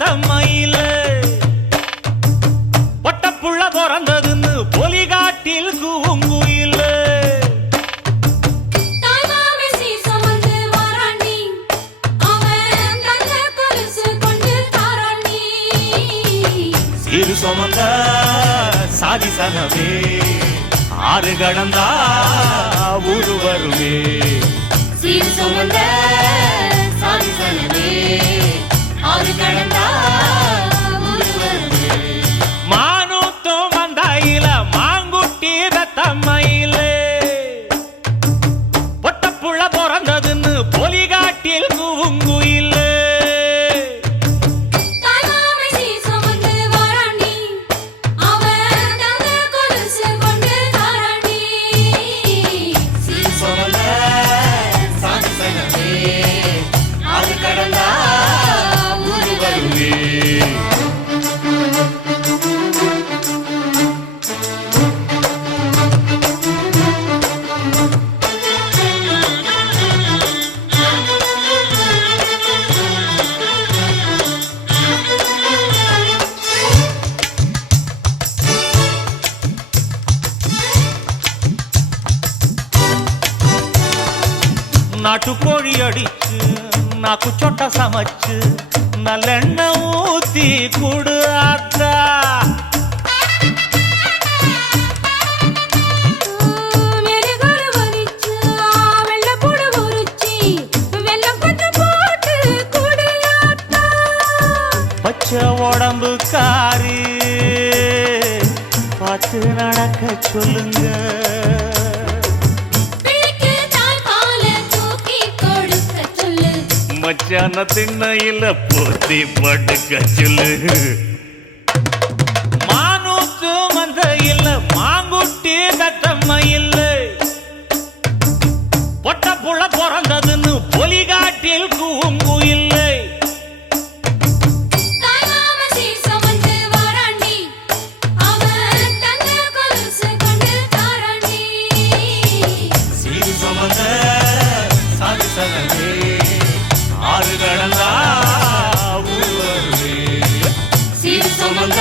தம்மையில பொட்டப்புள்ள பிறந்ததுன்னு பொலிகாட்டில் கூங்குயில சிறு சுமந்த சாதி சனவே ஆறு கடந்தா ஊரு வருமே சீர் சுமந்த சாதி சனவே ஆறு கடந்தா ஊரு வருமே மானூத்தும் வந்தாயில மாங்குட்டி தம்மையில பொட்டப்புள்ள பிறந்ததுன்னு பொலிகாட்டில் கூங்குயில நாட்டுக்கோழி அடிச்சு நாக்கு சொட்ட சமைச்சு நல்லெண்ணெய் ஊத்தி குடு ஆத்தா பச்சை உடம்பு காரி பார்த்து நடக்க சொல்லுங்க மச்சான திண்ணையில போத்தி படுக்க சொல்லு மானூத்து மந்த இல்ல மாங்குட்டி தத்தம்மையில் பொட்ட புள்ள பிறந்ததுன்னு பொலிகாட்டில் கூங்குயில்லை ஆறு கடந்தா ஊரு வருவே சீர் சுமந்த